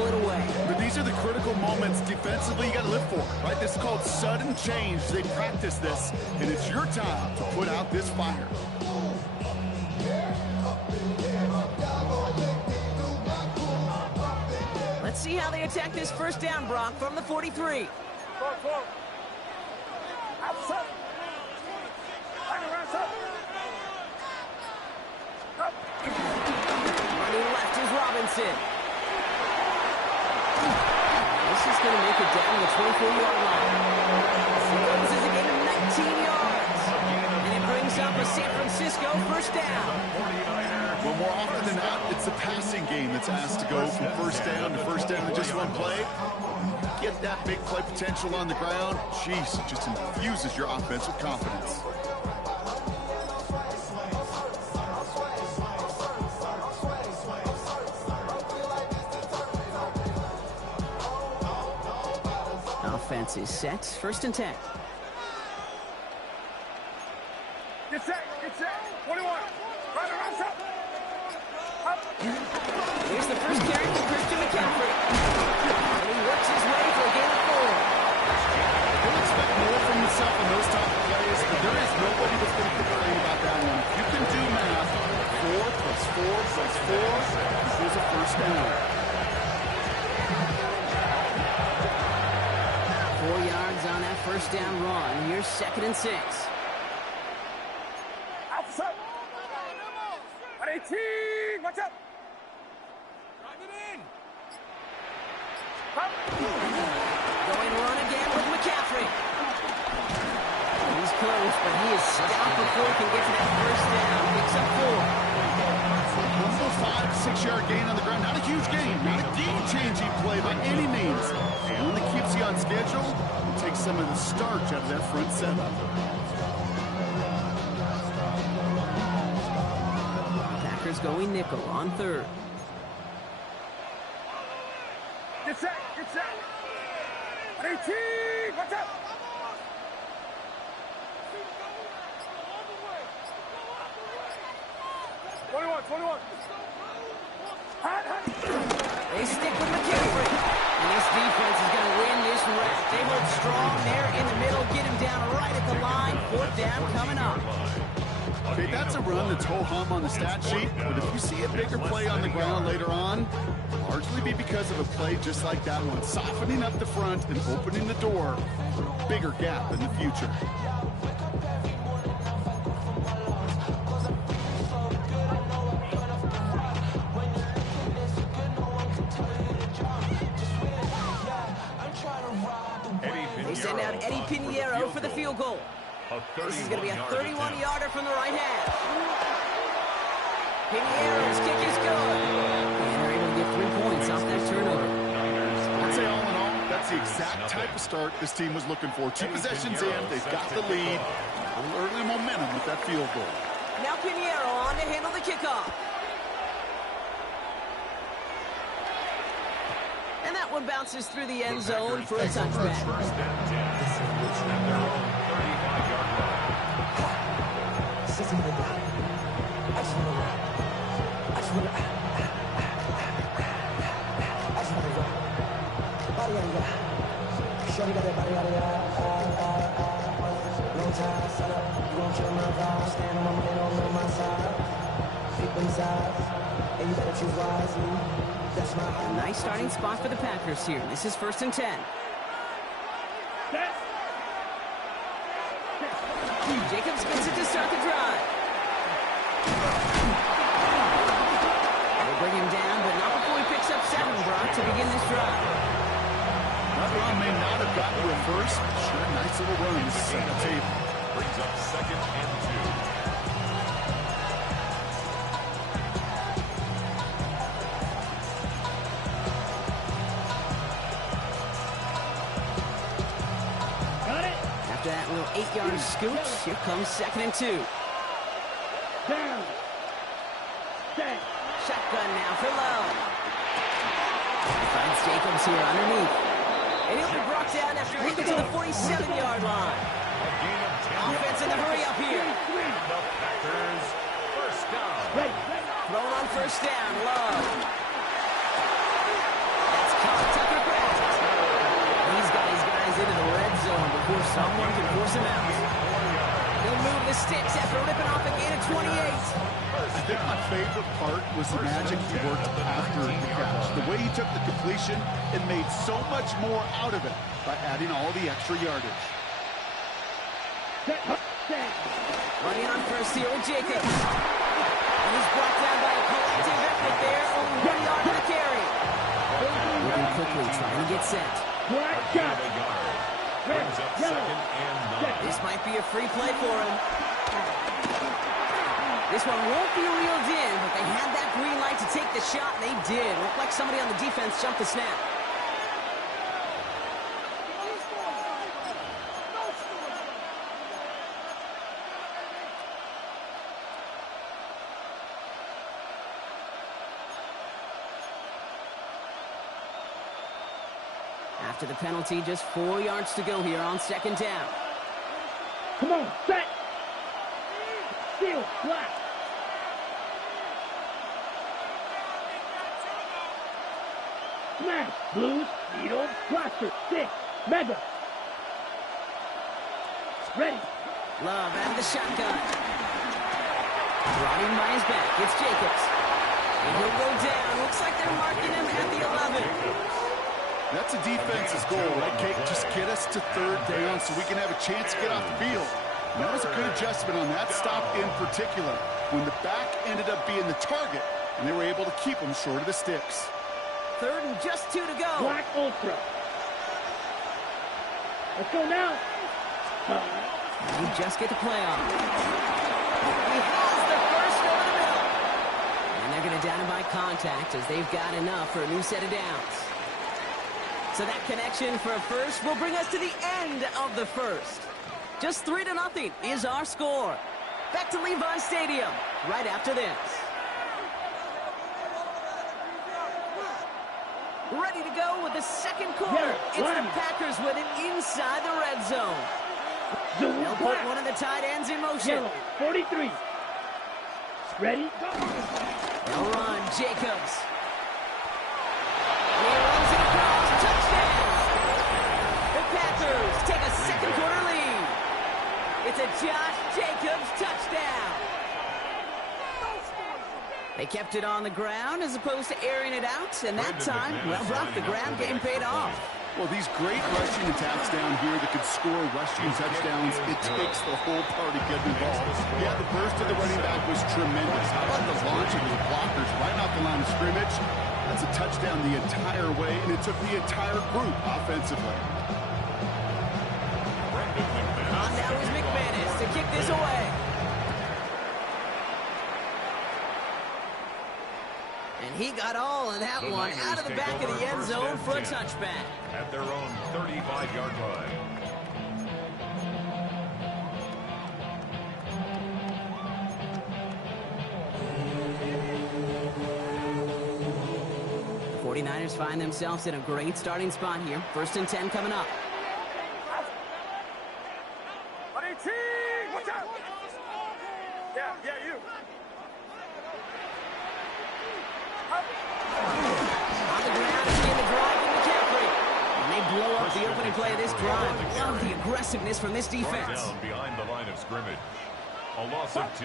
pull it away. But these are the critical moments defensively you got to live for, right? This is called sudden change. They practice this, and it's your time to put out this fire. Let's see how they attack this first down, Brock, from the 43. Running left is Robinson. This is going to make it down to the 24-yard line. This is a gain of 19 yards. And it brings up a San Francisco first down. Well, more often than not, it's the passing game that's asked to go from first down in just one play. Get that big play potential on the ground. Jeez, it just infuses your offense with confidence. Offense is set. First and 10. Get set. 21. Right around top. Here's the first carry for Christian McCaffrey. And he works his way for a gain of 4. He'll expect more from himself in those type of plays, but there is nobody that's going to complain about that one. You can do math. 4 plus 4 plus 4 is a first down. 4 yards on that first down run. Here's second and 6. Outside. 18. Watch out. Going run again with McCaffrey. He's close, but he is stopped before he can get to that first down. Picks up 4. 5-6 yard gain on the ground. Not a huge gain. Not a game-changing play by any means. It only keeps you on schedule and takes some of the starch out of that front seven. Packers going nickel on third. Get set. 18. Watch out. 21. They stick with McCaffrey. And this defense is going to win this round. They hold strong there in the middle. Get him down right at the line. Fourth down coming up. Okay, that's a run that's ho-hum on the stat sheet, but if you see a bigger play on the ground later on, largely be because of a play just like that one, softening up the front and opening the door for a bigger gap in the future. They send out Eddie Pinheiro for the field goal. This is going to be a 31-yarder from the right half. Pinheiro's kick is good. And they're able to get 3 points off that turnover. I'd say all in all, that's the exact type of start this team was looking for. 2 possessions in, they've got the lead. A little early momentum with that field goal. Now Pinheiro on to handle the kickoff. And that one bounces through the end zone for a touchback. A nice starting spot for the Packers here. This is first and 10. Jacobs gets it to start the drive. They bring him down, but not before he picks up 7, Brock, to begin this drive. That run may not have gotten to a first, but sure, nice little run to set the table. Brings up second and 2. After that little 8-yard scooch, here comes second and 2. Down. Shotgun now for Lowe. Finds Jacobs here underneath. And he'll be brought down after making to the 47-yard line. Offense in the hurry up here. The Packers first down. Thrown on first down, Lowe. That's sticks after ripping off a gain of 28. I think my favorite part was the magic he worked after the catch. The way he took the completion and made so much more out of it by adding all the extra yardage. Running on first here with Jacobs. And he's brought down by a collective effort there. Only 1 yard to the carry. Moving quickly, trying to get set. This might be a free play for him. This one won't be reeled in, but they had that green light to take the shot, and they did. Looked like somebody on the defense jumped the snap. After the penalty, just 4 yards to go here on second down. Come on, set. Steal, black. Smash, blues, needle, blaster, stick, mega. Ready. Love out of the shotgun. Brought in by his back. It's Jacobs. And he'll go down. Looks like they're marking him at the 11. That's a defense's goal, right, Kate? Just get us to third down so we can have a chance to get off the field. And that was a good adjustment on that stop in particular, when the back ended up being the target, and they were able to keep him short of the sticks. Third and just 2 to go. Black Ultra. Let's go now. You just get the play off. He has the first over the middle. And they're going to down him by contact as they've got enough for a new set of downs. So that connection for a first will bring us to the end of the first. Just 3-0 is our score. Back to Levi Stadium right after this. Ready to go with the second quarter. It's the Packers with it inside the red zone. They'll put one of the tight ends in motion. 43. Ready? They'll run. Jacobs. And he runs it across. Touchdown. The Packers take a second quarter lead. It's a Josh Jacobs touchdown. They kept it on the ground as opposed to airing it out, and that time, well, Brock, the ground game paid off. Well, these great rushing attacks down here that could score rushing touchdowns, it takes the whole party getting involved. Yeah, the burst of the running back was tremendous. How about the launch of the blockers right off the line of scrimmage? That's a touchdown the entire way, and it took the entire group offensively. On now is McManus to kick this away. And he got all of that one out of the back of the end zone for a touchback. At their own 35-yard line. The 49ers find themselves in a great starting spot here. 1st and 10 coming up. Watch out! Yeah, you. On the ground, it's in the drive from McCaffrey. And they blow up the opening play of this drive. Love the aggressiveness from this defense. Down behind the line of scrimmage. A loss of 2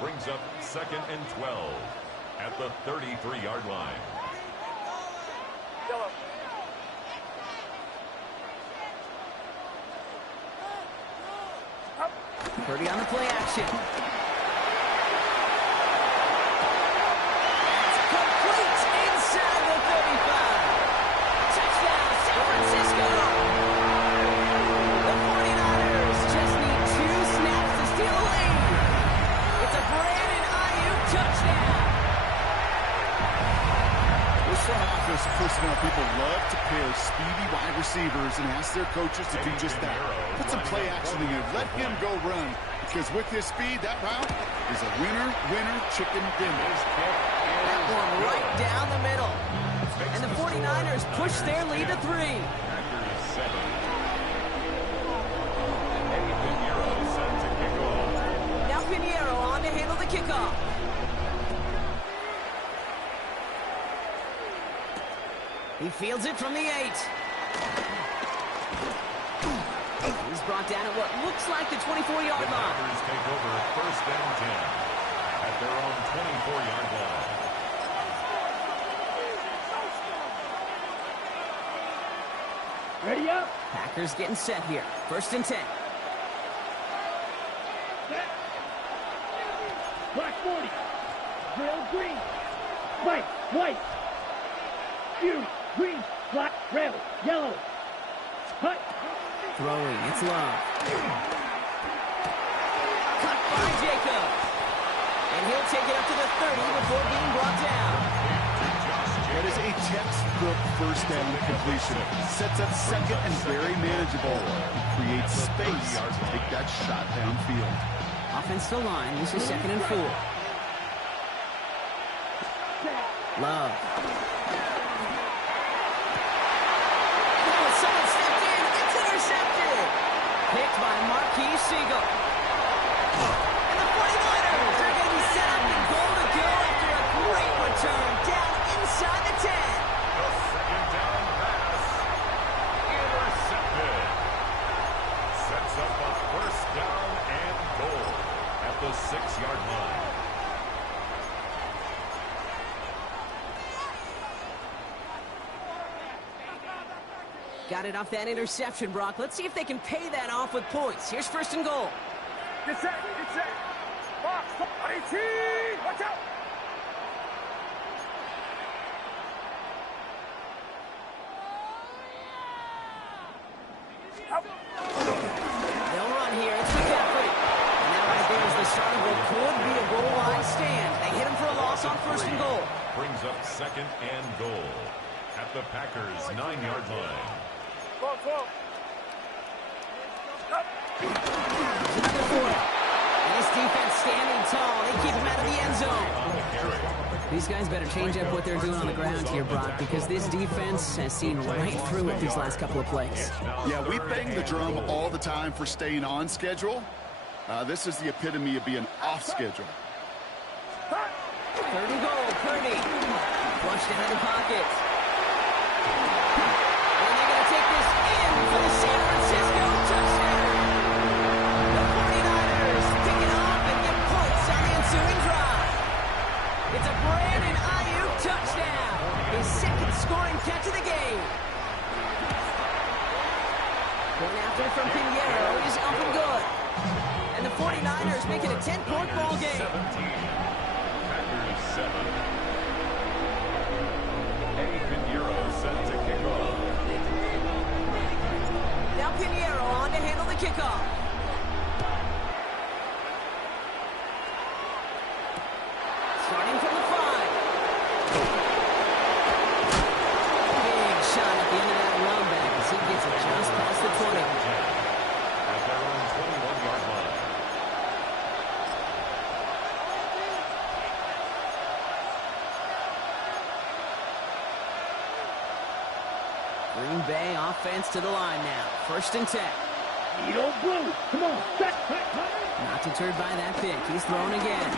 brings up 2nd and 12 at the 33-yard line. Yellow. Purdy on the play action. It's complete inside the 35. Touchdown, San Francisco. The 49ers just need 2 snaps to steal a lead. It's a Brandon Ayuk touchdown. This front office personnel people love to pair speedy wide receivers and ask their coaches to do just that. Put some play action in there. Let him go run. Because with his speed, that route is a winner, chicken dinner. That one right down the middle. And the 49ers push their lead to 3. Packers 7. Eddie Pinheiro set to kick off. Now Pinheiro on to handle the kickoff. He fields it from the 8. He's is brought down at what looks like the 24-yard The line. Packers take over first and 10 at their own 24-yard line. Ready up. Packers getting set here. First and 10. Black 40. Drill green. White. White. Fury. Green. Black. Red. Yellow. Cut. Throwing. It's Love. Cut by Jacob. And he'll take it up to the 30 before being brought down. That is a textbook first down completion. Sets up second and very manageable. Creates space to take that shot downfield. Offensive line. This is second and 4. Love. Oh, someone stepped in. It's intercepted. Picked by Marquis Siegel. And the 49ers are going to be set up and goal to go after a great return down inside the 10. The second down pass. Intercepted. Sets up a first down and goal at the 6-yard line. Got it off that interception, Brock. Let's see if they can pay that off with points. Here's first and goal. Get set. Get set. Box. 18. Watch out. They'll run here. It's McCaffrey. And that right there is the start of what could be a goal line stand. They hit him for a loss on first and goal. Brings up second and goal at the Packers' 9-yard line. Another 40. And this defense standing tall. They keep him out of the end zone. On the carry. These guys better change up what they're doing on the ground here, Brock, because this defense has seen right through it these last couple of plays. Yeah, we bang the drum all the time for staying on schedule. This is the epitome of being off schedule. Third and goal, Purdy. Flushed out of the pocket. And they're going to take this in for the San Francisco touchdown. The 49ers pick it up and get points on the ensuing drive. It's a Brandon Ayuk touchdown. His second scoring catch of the game. Going after it from Pinheiro is up and good. And the 49ers make it a 10-point ball game. 17. Packers 7. Eddie Pinheiro set to kick off. Now Pinheiro on to handle the kickoff. Starting from the 5. Big shot at the end of that run back as he gets it just past the 20. At their own 21-yard line. Green Bay offense to the line now. First and 10. Edo Blue. Come on. Set. Not deterred by that pick. He's throwing again.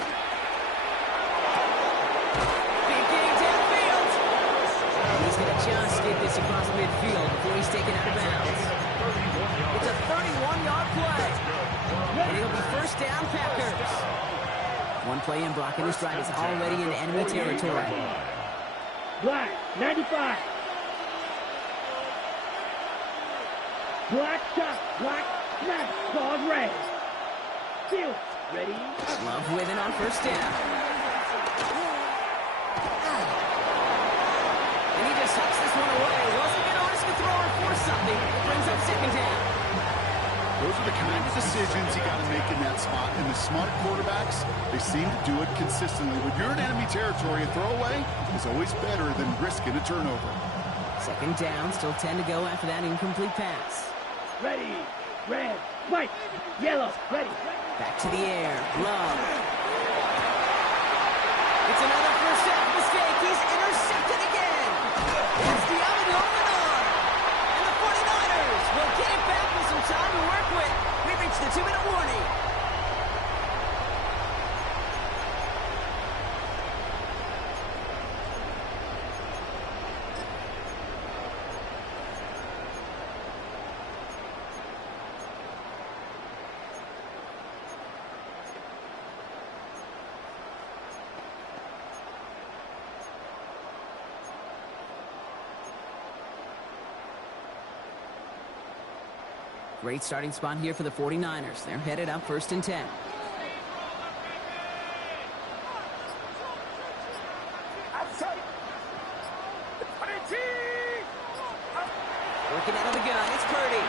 Big game downfield. He's going to just get this across midfield before he's taken out of bounds. It's a 31-yard play. And it'll be first down, Packers. One play in, Brock, and this drive is already in enemy territory. Black. 95. Black shot. Black snap. Dog red. Field. Ready. Love with it on first down. And he just tucks this one away. Wasn't going to risk a throw or force something. It brings up second down. Those are the kind of decisions you got to make in that spot. And the smart quarterbacks, they seem to do it consistently. When you're in enemy territory, a throwaway is always better than risking a turnover. Second down, still 10 to go after that incomplete pass. Ready. Red. White. Yellow. Ready. Back to the air. Love. It's another first half mistake. He's intercepted again. It's the Amendola. And the 49ers will get it back with some time to work with. We reach the 2-minute warning. Great starting spot here for the 49ers. They're headed up 1st and 10. Working out of the gun, it's Purdy.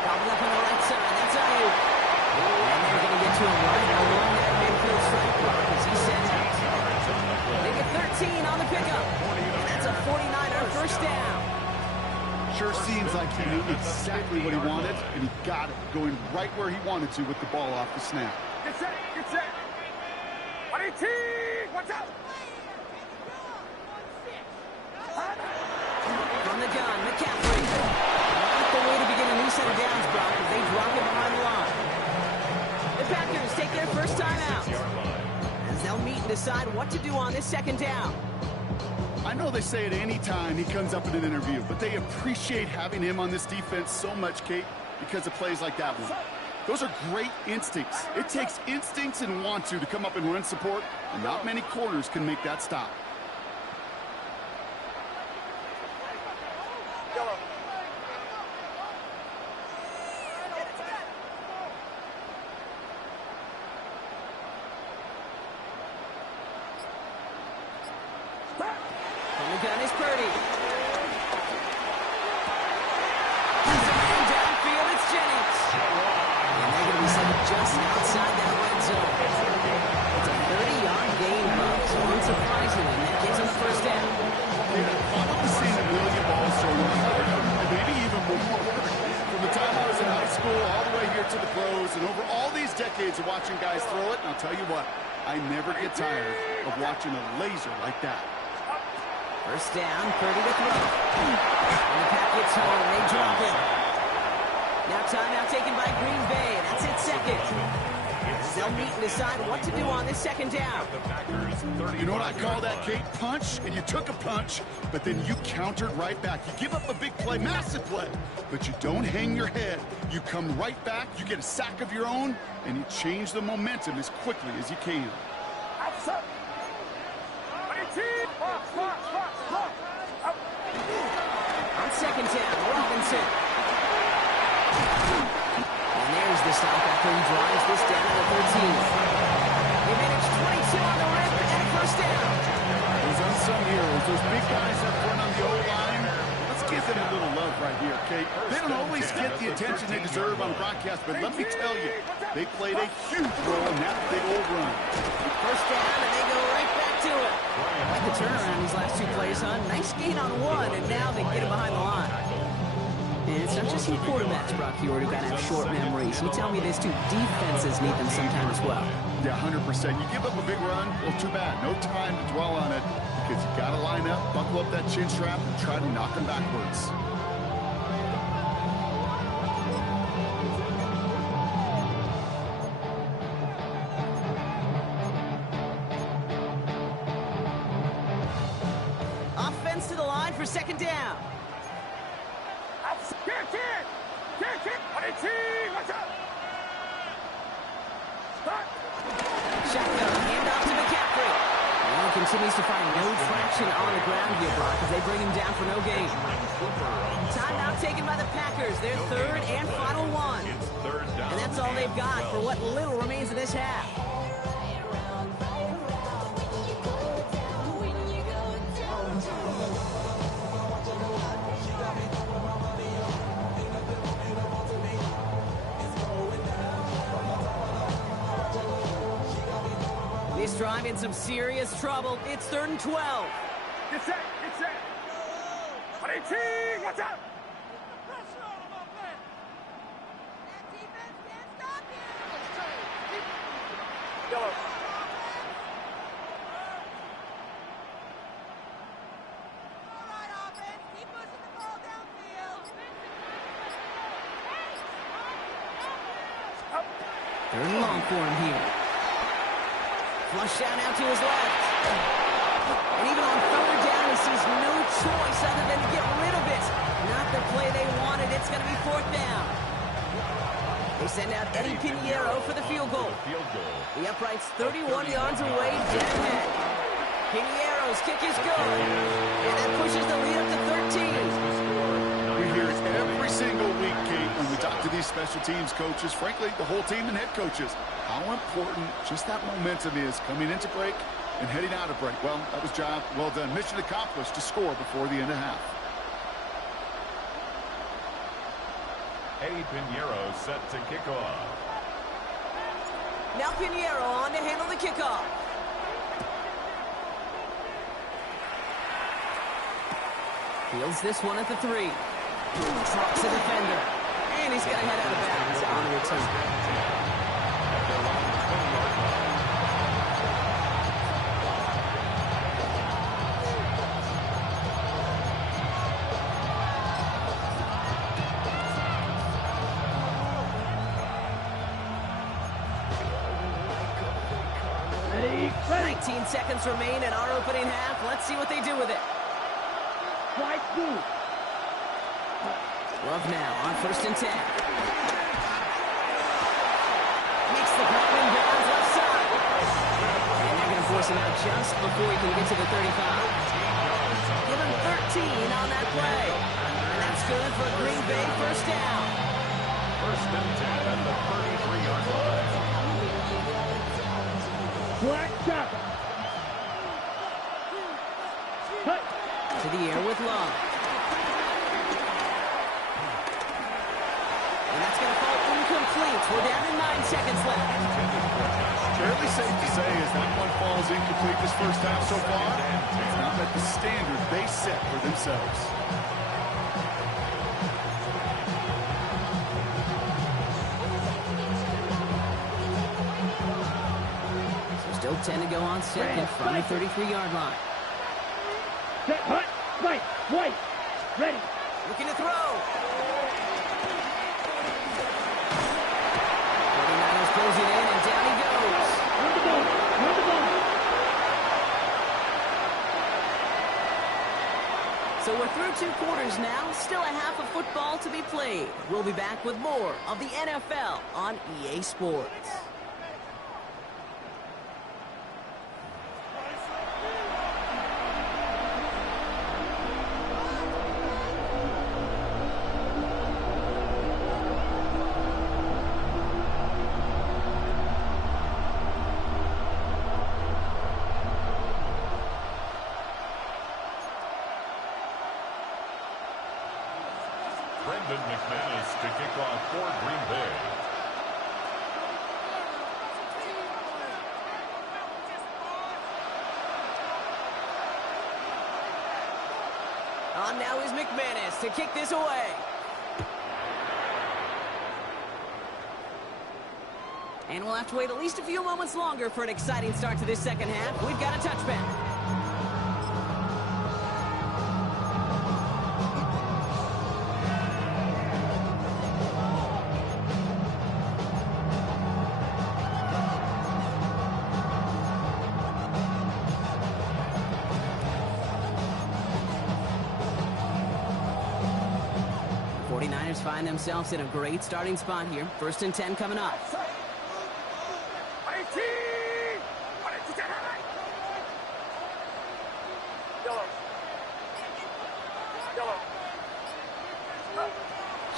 Gobbled up on the right side, that's Ayuk. And they're going to get to him right along that midfield strike block as he sends out. They get 13 on the pickup. And that's a 49er first down. Sure seems like he knew exactly what he wanted, and he got it, going right where he wanted to with the ball off the snap. Get set, get set. 118, watch out. From the gun, McCaffrey. Not the way to begin a new set of downs, Brock, as they drop it behind the line. The Packers take their first time out, as they'll meet and decide what to do on this second down. I know they say it any time he comes up in an interview, but they appreciate having him on this defense so much, Kate, because of plays like that one. Those are great instincts. It takes instincts and want to come up and run support, and not many corners can make that stop. From the gun is Purdy. He's a man downfield, it's Jennings. And they're going to be sent just outside that red zone. It's a 30-yard gain, Buck, so unsurprisingly, that gives them the first down. I've been seeing a million balls thrown in my heart, and maybe even more. From the time I was in high school all the way here to the pros, and over all these decades of watching guys throw it, and I'll tell you what, I never get tired of watching a laser like that. First down, Purdy to throw. And the pack gets home, they drop it. Now timeout taken by Green Bay. That's it, second. They'll meet and decide what to do on this second down. You know what I call that, Kate? Punch, and you took a punch, but then you countered right back. You give up a big play, massive play, but you don't hang your head. You come right back, you get a sack of your own, and you change the momentum as quickly as you can. On second down, Robinson. And there's the stop after he drives this down to the 13. They manage 22 on the rip and a first down. Those unsung heroes, those big guys up front on the O-line, let's give them a little love right here, Kate. They don't always get the attention they deserve on broadcast, but let me tell you, they played a huge role in that big old run. First down, and they go right back to it. Like the turnaround these last two plays, huh? Nice gain on one, and now they get it behind the line. And it's not just your quarterbacks, Brock Huard, who got to have short memories. You tell me this too, defenses need them sometime as well. Yeah, 100%. You give up a big run, well, too bad. No time to dwell on it, because you got to line up, buckle up that chin strap, and try to knock them backwards. Offense to the line for second down. Shotgun, handoff to McCaffrey. And he continues to find no traction on the ground here, Brock, as they bring him down for no gain. Timeout taken by the Packers. Their third and final one. And that's all they've got for what little remains of this half. This drive in some serious trouble. It's 3rd and 12. Get set, get set. 118, watch out. Pressure on him up there. That defense can't stop you. Yellow. All right, offense. Keep pushing the ball downfield. 3rd and long for him here. Flush down out to his left. And even on 3rd down, he sees no choice other than to get rid of it. Not the play they wanted. It's going to be 4th down. They send out Eddie Pinheiro for the field goal. The upright's 31 yards away, dead ahead. Pinheiro's kick is good. And that pushes the lead up to 13. We hear every single special teams coaches, frankly, the whole team and head coaches, how important just that momentum is coming into break and heading out of break. Well, that was job well done. Mission accomplished to score before the end of half. Eddie Pinheiro set to kick off. Now Pinheiro on to handle the kickoff. Fields this one at the 3. Trucks a defender. And he's going to head out of bounds on the return. Ready? 19 seconds remain in our opening half. Let's see what they do with it. Strike 2. Love now on 1st and 10. Makes the grab in bounds left side. And they're going to force him out just before he can get to the 35. Give him 13 on that play. And that's good for a Green Bay first down. 1st and 10 at the 33-yard line. Black shot. Cut. To the air with Love. And that's going to fall incomplete. We're down to 9 seconds left. Fairly safe to say as that one falls incomplete this first half so far, it's not met the standard they set for themselves. So still 10 to go on second from the 33-yard line. Set. Hut. Right. White. Ready. Looking to throw. 49ers closing in, and down he goes. Run the ball. Run the ball. So we're through 2 quarters now. Still a half of football to be played. We'll be back with more of the NFL on EA Sports. Brendan McManus to kick off for Green Bay. On now is McManus to kick this away. And we'll have to wait at least a few moments longer for an exciting start to this second half. We've got a touchback. Find themselves in a great starting spot here. 1st and 10 coming up.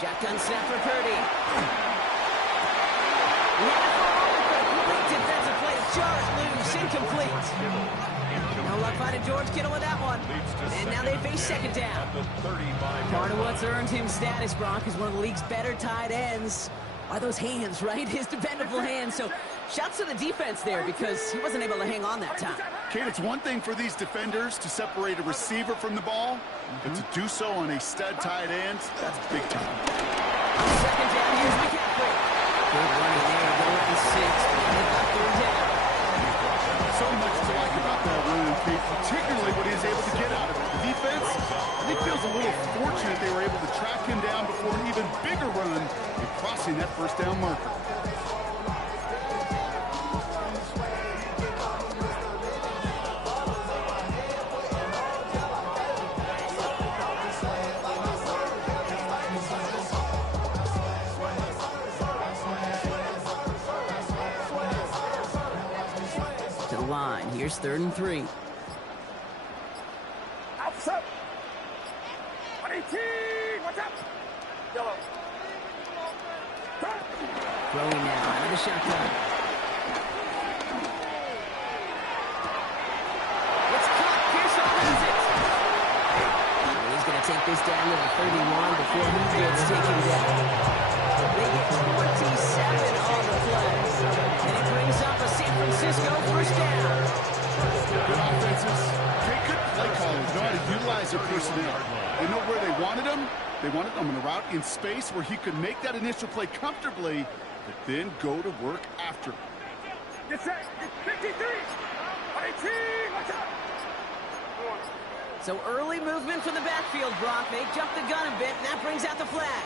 Shotgun snap for Purdy. Great defensive play to jar it loose. Incomplete. No luck finding George Kittle with that one. And now they face second down. Part of what's earned him status, Brock, is one of the league's better tight ends. Are those hands, right? His dependable hands. So shouts to the defense there because he wasn't able to hang on that time. Kate, it's one thing for these defenders to separate a receiver from the ball, but to do so on a stud tight end, that's big time. Second down, here's McCaffrey. Good running there, going to 6. They've got 3rd down. So much to like about that run, Kate, particularly what he is able to get out of it. The defense, I think, feels a little fortunate they were able to track him down before an even bigger run and crossing that 1st down marker. Here's 3rd and 3. Outside. 18. Watch out. Yellow. Throwing now out of the shotgun. It's caught. Pearson has it. He's going to take this down to the 31 before he gets taken down. They get 27 on the play. And it brings up a San Francisco first down. Good offenses. Take good play callers. Know how to utilize their personnel. They know where they wanted him. They wanted him on a route in space where he could make that initial play comfortably, but then go to work after. Get set. It's 53. 18. Watch out. So early movement from the backfield, Brock. They jumped the gun a bit, and that brings out the flag.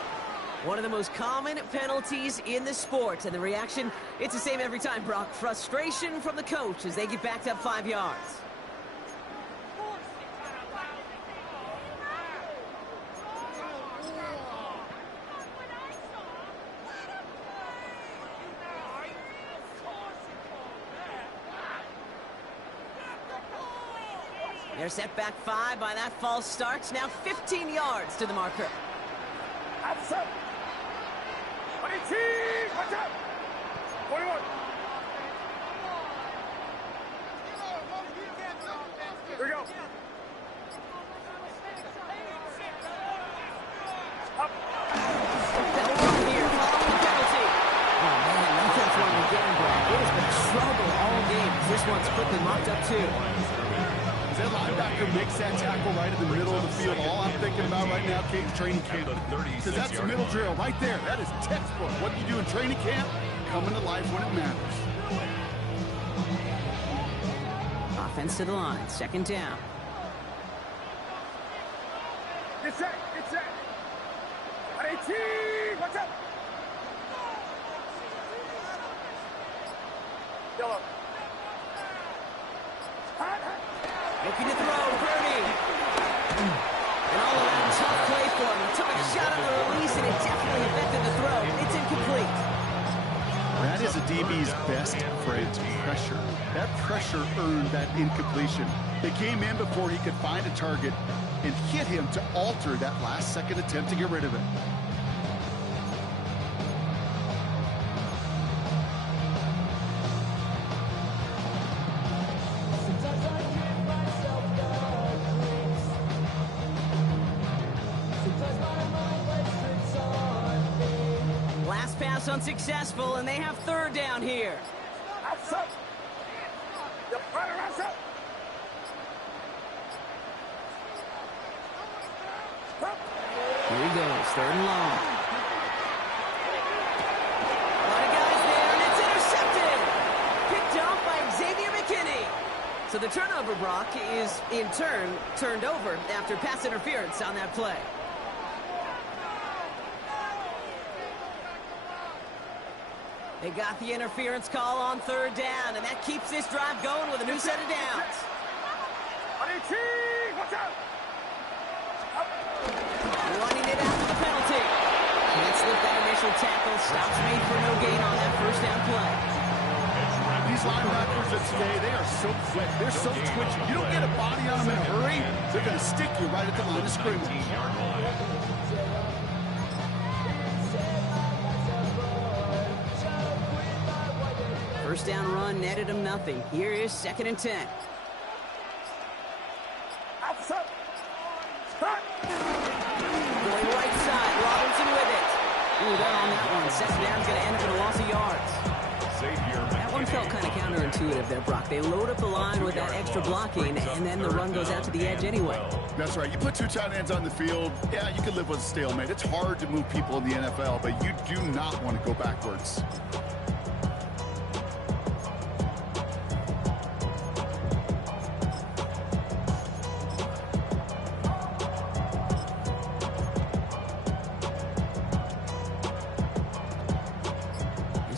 One of the most common penalties in the sport, and the reaction, it's the same every time, Brock. Frustration from the coach as they get backed up 5 yards. They're set back 5 by that false start. Now 15 yards to the marker. Outside. 18. Watch out. 21. Here we go. Up. They'll run here following the penalty. Oh, man, nothing for him again, Brad. It has been a struggle all game. This one's quickly mopped up, too. That linebacker makes that tackle right in the middle of the field. All I'm thinking about right now, Kate, training camp. Because that's the middle drill right there. That is textbook. What do you do in training camp? Coming to life when it matters. Offense to the line. Second down. Get set. Get set. 18. Watch out. Yellow. Looking to throw, Purdy. And all around tough play for him. He took a shot on the release, and it definitely affected the throw. It's incomplete. That is a DB's best friend, pressure. That pressure earned that incompletion. They came in before he could find a target and hit him to alter that last-second attempt to get rid of it. Pass unsuccessful, and they have third down here. Outside. The runner outside. Here he goes, third and long. A lot of guys there, and it's intercepted. Picked off by Xavier McKinney. So the turnover, Brock, is in turn turned over after pass interference on that play. They got the interference call on third down, and that keeps this drive going with a new set of downs. 18. Watch out. Running it after the penalty. Can't slip that initial tackle. Stops made for no gain on that first down play. These linebackers of today, they are so quick. They're so twitchy. You don't get a body on them in a hurry, they're going to stick you right at the line of scrimmage. First down run netted him nothing. Here is 2nd and 10. Outside. Stop. Going right side. Robinson with it. Ooh, down on that one. Second down's going to end up in a loss of yards. That one felt kind of counterintuitive there, Brock. They load up the line with that extra blocking, and then the run goes out to the edge anyway. That's right. You put 2 tight ends on the field, yeah, you can live with a stalemate. It's hard to move people in the NFL, but you do not want to go backwards.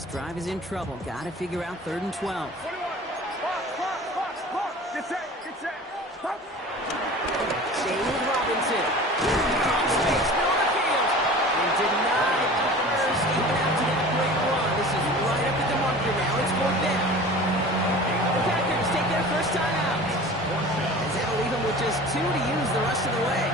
Drive is in trouble. Got to figure out 3rd and 12. 21. Box. Get set. Stop. Stay with Robinson. Space, middle of the field. And denied corners even after that great run. This is right up at the marker now. It's 4th down. The Packers take their first time out. As that'll leave them with just 2 to use the rest of the way.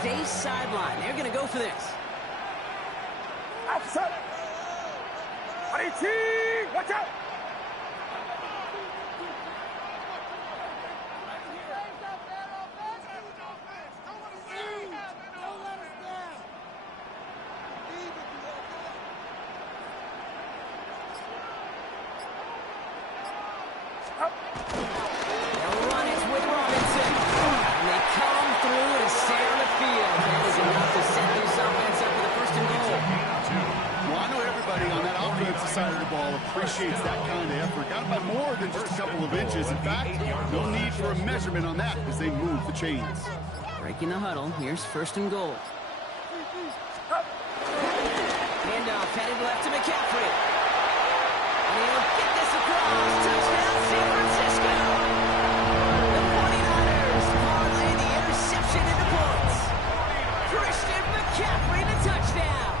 stay sidelined. They're going to go for this. Outside. Watch out. They'll run it with Robinson. And they come through to stay on the field. That is enough to set this offense up for the first and goal. Well, I know everybody on that offensive side of the ball appreciates that kind of effort. Got it by more than just a couple of inches. In fact, no need for a measurement on that as they move the chains. Breaking the huddle. Here's first and goal. Handoff headed left to McCaffrey. And he'll get this across. Touchdown, San Francisco. The 49ers parlay the interception into points. Christian McCaffrey, the touchdown.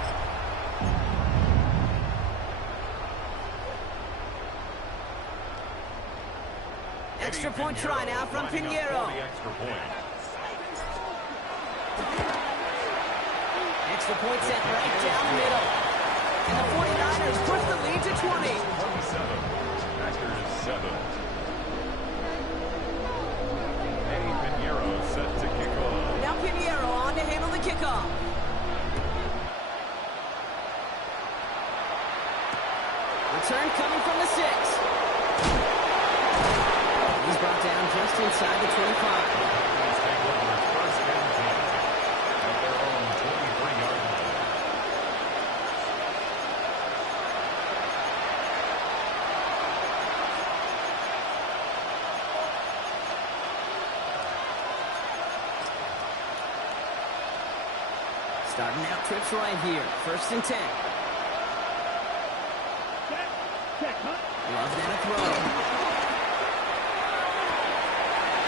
Extra point try now from Pinheiro. Extra point set right down the middle. And the 49ers push the lead to 20. 27. Packers 7. Eddie Pinheiro set to kick off. Now Pinheiro on to handle the kickoff. Return coming from the 6. He's brought down just inside the 25. Let's take over first and 10 at their own 23-yard line. Starting out trips right here. First and 10. Loves that a throw.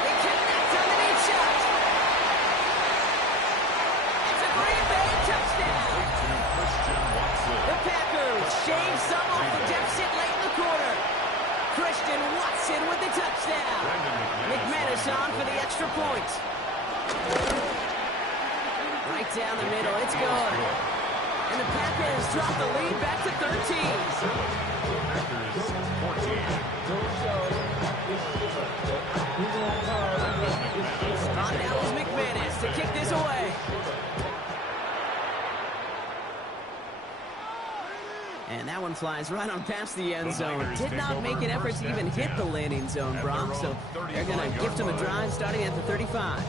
They connect on the deep shot. It's a Green Bay touchdown. The Packers shave some off the deficit late in the quarter. Christian Watson with the touchdown. McManus on for the extra point. Right down the middle, it's good. And the Packers drop the lead back to 13. Packers 14. On now is McManus to kick this away. And that one flies right on past the end zone. Did not make an effort to even hit the landing zone, Brock. So they're going to gift him a drive starting at the 35.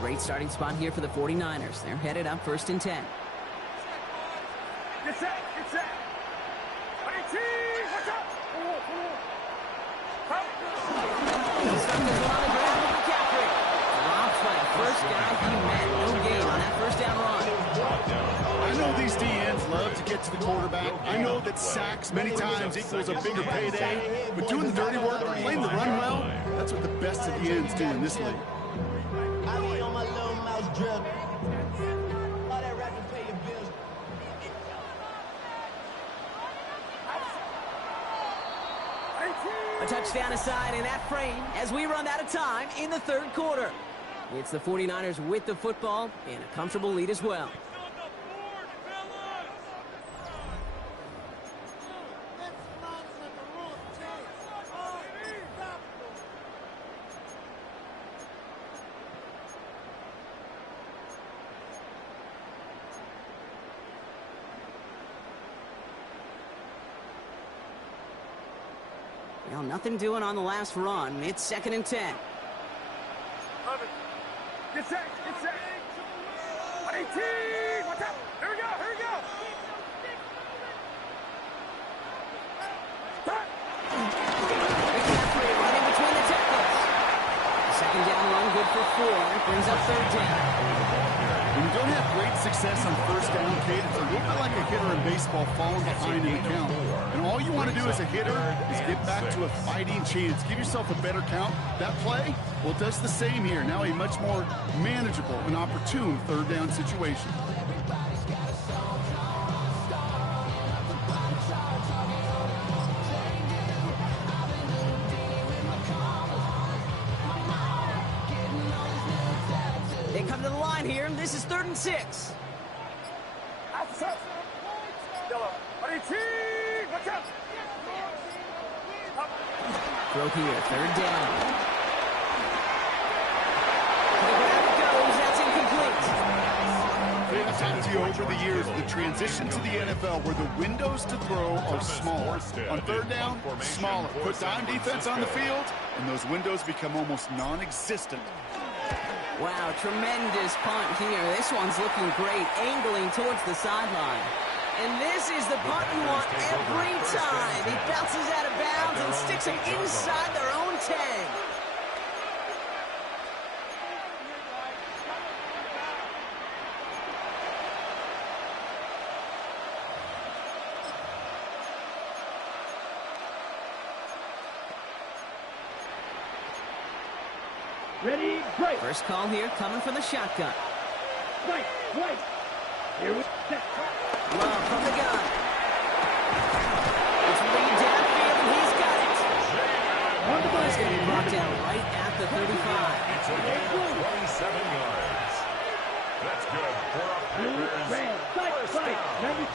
Great starting spot here for the 49ers. They're headed up first and 10. Get set. Watch out. Dropped by the first guy he met. No gain on that first down run. I know these DNs love to get to the quarterback. I know that sacks many times equals a bigger payday. But doing the dirty work, playing the run well, that's what the best of the ends do in this league. I be on my little mouse drip. All that rapping pay your bills. A touchdown aside in that frame as we run out of time in the third quarter. It's the 49ers with the football and a comfortable lead as well. Well, nothing doing on the last run. It's second and 10. Get set. 18. Watch out. Here we go. McCaffrey running between the tackles. Second down run, good for 4. Brings up third down. When you don't have great success on first down, Kate, it's a little bit like a hitter in baseball falling behind in the count. And all you want to do as a hitter is get back to a fighting chance. Give yourself a better count. That play, well, it does the same here. Now a much more manageable and opportune third down situation. this is 3rd and 6. Outside. Yellow. Ready, team. Watch out. Throw here, 3rd down. To the ground it goes, that's incomplete. I've talked to you over the years, the transition to the NFL where the windows to throw are smaller. On 3rd down, smaller. Put dime defense on the field, and those windows become almost non-existent. Wow, tremendous punt here. This one's looking great, angling towards the sideline. And this is the punt you want every time. He bounces out of bounds and sticks them inside their own 10. Ready, break. First call here coming from the shotgun. Right. Here we go. Love from the gun. It's Reed downfield, and he's got it. He's going to be brought down right at the 35. It's a gain of 27 yards. That's good for a Packers first down.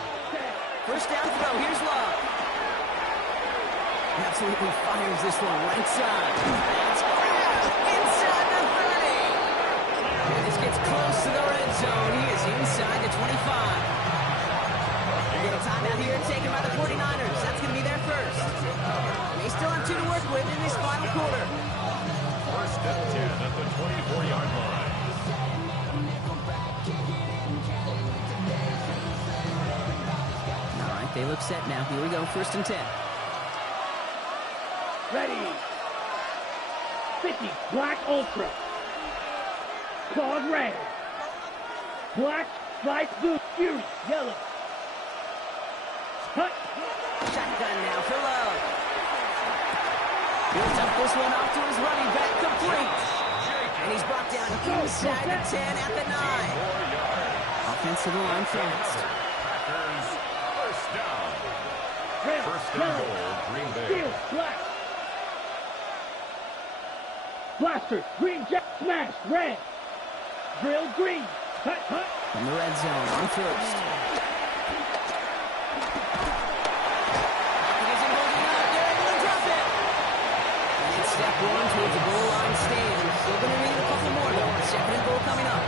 First down throw, here's Love. Absolutely fires this one right side. That's grabbed inside the 30. And this gets close to the red zone. He is inside the 25. They get a timeout here taken by the 49ers. That's going to be their first. And they still have 2 to work with in this final quarter. First and 10 at the 24-yard line. All right, they look set now. Here we go, 1st and 10. Ready. 50. Black Ultra. Clawed red. Black Slice Blue. Fury. Yellow. Cut. Shotgun now for Love. He'll dump this one off to his running back, complete. And he's brought down inside the 10 at the 9. Offensive line fast. Packers first down. Red. First and Yellow. goal, Green Bay. Steel. Black. Blaster. Green Jack. Smash. Red. Drill. Green. Cut. From the red zone on 1st. Step 1 towards the goal line stand. Still going to need a couple more, though. 2nd and goal coming up.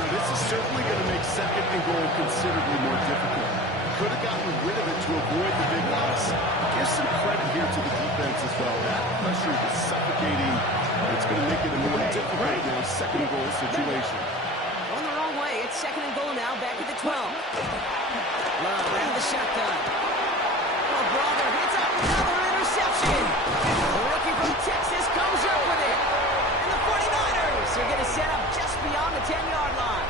Well, this is certainly going to make 2nd and goal considerably more difficult. Could have gotten rid of it to avoid the big loss. Give some credit here to the defense as well. That pressure is suffocating. It's going to make it a more difficult now 2nd and goal situation. Going the wrong way. It's 2nd and goal now, back at the 12. Love out of the shotgun. Oh, brother, hits up another interception. The rookie from Texas comes up with it. And the 49ers are going to set up just beyond the 10-yard line.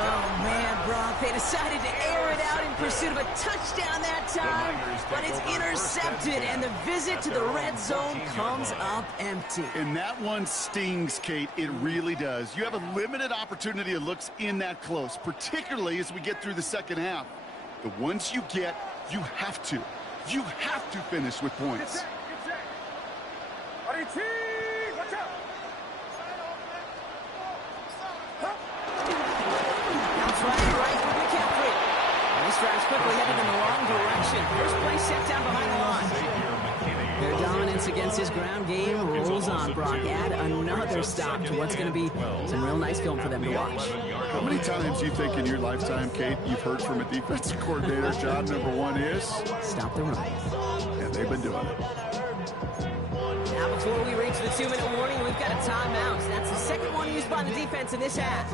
Oh, man, Brock, they decided to air it out in pursuit of a touchdown that time, but it's intercepted, and the visit to the red zone comes up empty. And that one stings, Kate. It really does. You have a limited opportunity of looks in that close, particularly as we get through the 2nd half. The ones you get, you have to finish with points. Ready, team. Watch out. That's right with McCaffrey. And this drive's quickly headed in the wrong direction. First play set down behind the line. Their dominance against his ground game rolls on, Brock. Add another stop to what's going to be some real nice film for them to watch. How many times do you think in your lifetime, Kate, you've heard from a defensive coordinator, job number 1 is? Stop the run. And they've been doing it. Now before we reach the 2-minute warning, we've got a timeout. That's the second one used by the defense in this half.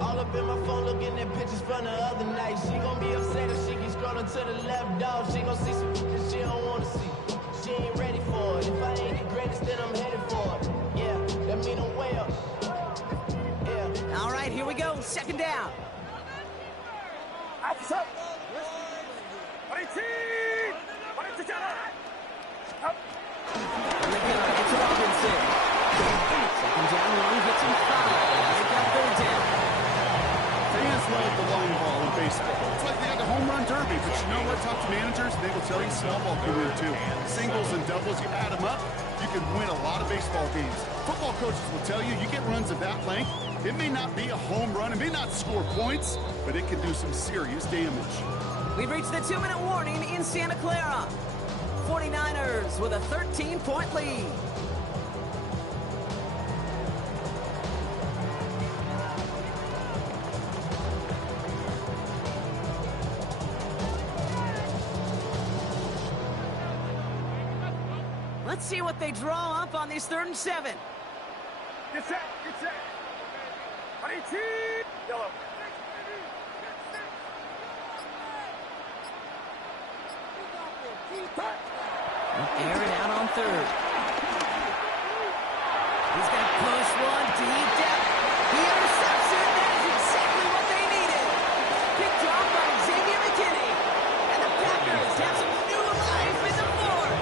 All up in my phone looking at pictures from the other night. She gon' be upset if she keeps scrolling to the left, dog. She gon' see some that she don't wanna see. She ain't ready for it. If I ain't the greatest, then I'm headed for it. Yeah, that mean I'm way up. Yeah. All right, here we go. 2nd down. Outside. Ready, team. Ready to jump. Up. From the gun, it's Robinson. 2nd down, one gets him 5. They've got 3rd down. Fans love the long ball in baseball. It's like they had the home run derby, but you know what? Talk to managers, they will tell you small ball can win too. Singles and doubles, you add them up, you can win a lot of baseball games. Football coaches will tell you, you get runs of that length, it may not be a home run, it may not score points, but it can do some serious damage. We've reached the 2-minute warning in Santa Clara. 49ers with a 13-point lead. Let's see what they draw up on these 3rd and 7. Get set. Ready, team. Yellow. Air it out on 3rd. He's going to push one deep down. He intercepts it. That is exactly what they needed. Picked off by Xavier McKinney. And the Packers have some new life in the 4th.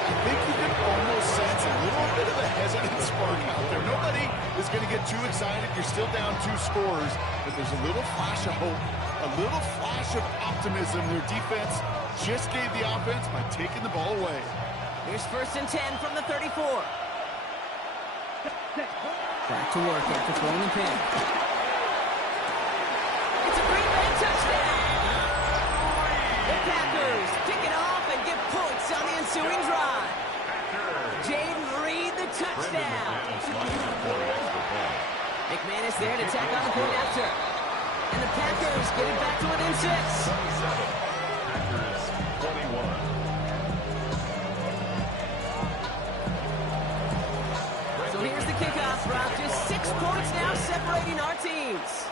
I think you can almost sense a little bit of a hesitant spark out there. Nobody is going to get too excited. You're still down 2 scores, but there's a little flash of hope, a little flash of optimism. Their defense just gave the offense by taking the ball away. Here's 1st and 10 from the 34. Back to work after throwing the pin. It's a Green Bay touchdown! The Packers pick it off and get points on the ensuing drive. Jaden Reed, the touchdown. McManus there to tack on the point after. And the Packers get it back to within 6. Packers 21. So here's the kickoff, Brock. Just 6 points now separating our teams.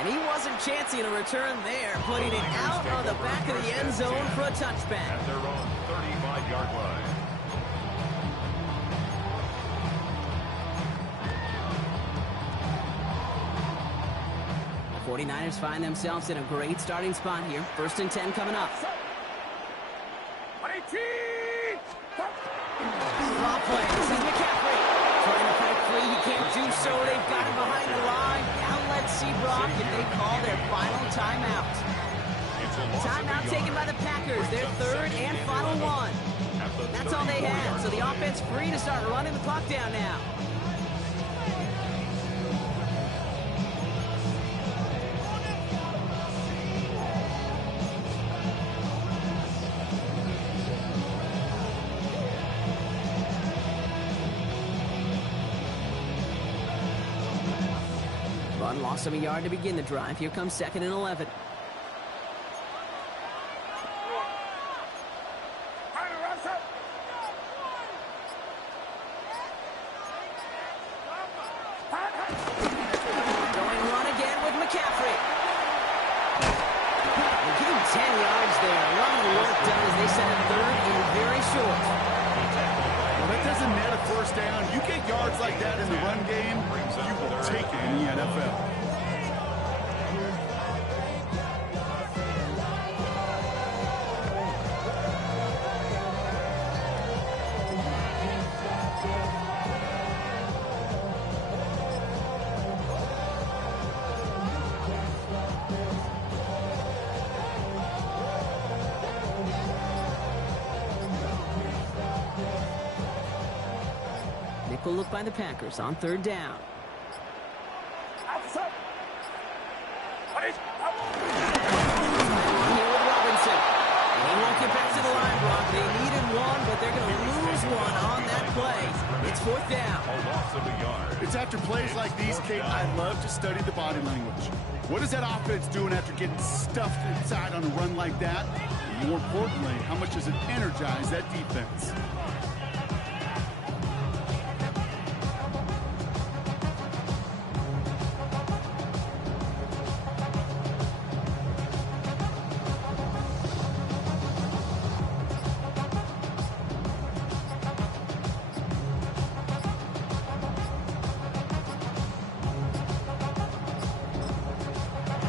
And he wasn't chancing a return there, putting it out on the back of the end zone for a touchback. At their own 35-yard line. The 49ers find themselves in a great starting spot here. 1st and 10 coming up. Ready, team. Draw play. This is McCaffrey. Trying to break free. He can't do so. They've got him behind the line. Now let's see, Brock, if they call their final timeout. Timeout taken by the Packers. Their 3rd and final one. That's all they had. So the offense free to start running the clock down now. Run lost him a yard to begin the drive. Here comes 2nd and 11. Going run again with McCaffrey. And give him 10 yards there. A lot of the work done as they set up 3rd and very short. Well, that doesn't net a 1st down. You get yards like that in the run game, you will take it in the NFL. Nickel look by the Packers on 3rd down. Here with Robinson. And he won't get back to the line, Brock. They needed one, but they're going to lose one on that play. It's 4th down. A loss of a yard. It's after plays like these, Kate, I love to study the body language. What is that offense doing after getting stuffed inside on a run like that? And more importantly, how much does it energize that defense?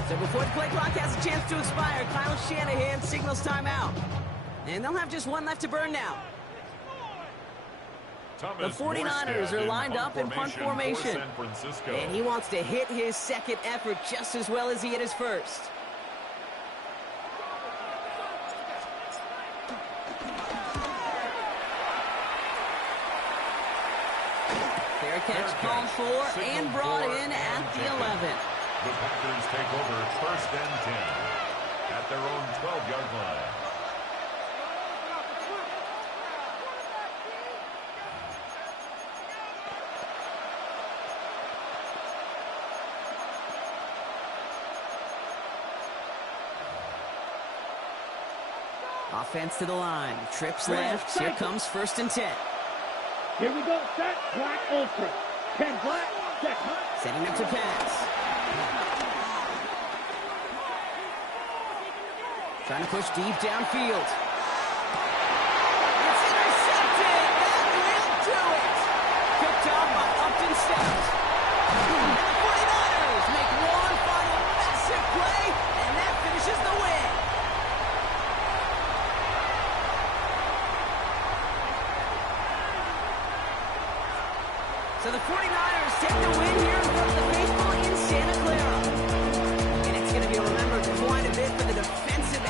So before the play clock has a chance to expire, Kyle Shanahan signals timeout. And they'll have just one left to burn now. The 49ers are lined up in punt formation. And he wants to hit his 2nd effort just as well as he hit his 1st. 4 and brought in at the 11. The Packers take over 1st and 10 at their own 12-yard line. Offense to the line. Trips left. Here comes 1st and 10. Here we go. Set. Black ultra. 10 black. Set. Setting up to pass. Trying to push deep downfield. It's intercepted. That will do it. Picked off by Upton Stout. And the 49ers make one final massive play, and that finishes the win. So the 49ers take the win here in front of the faithful in Santa Clara. And it's going to be remembered quite a bit for the defensive